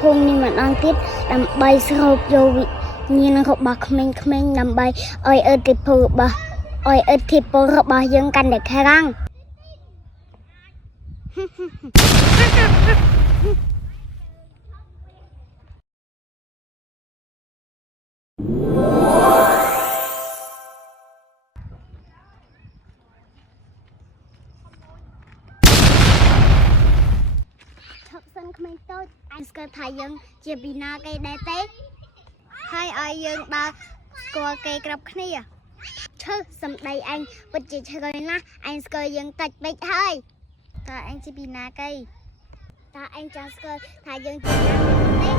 ភូមិនេះម្ដងទៀតដើម្បីស្រូបយកវិញ្ញាណរបស់ក្មេងៗដើម្បីឲ្យឥទ្ធិពលរបស់យើងកាន់តែខ្លាំងសិនក្មេងតូចអញស្គាល់ថាយើងជាពីណាគេដែរទេហើយឲ្យយើងដើរស្គាល់គេគ្រប់គ្នាឈើសំដីអញពិតជាឆ្កយណាស់អញស្គាល់យើងកាច់ពេកហើយតើអញជាពីណាគេតើអញចង់ស្គាល់ថាយើងជាណាទេ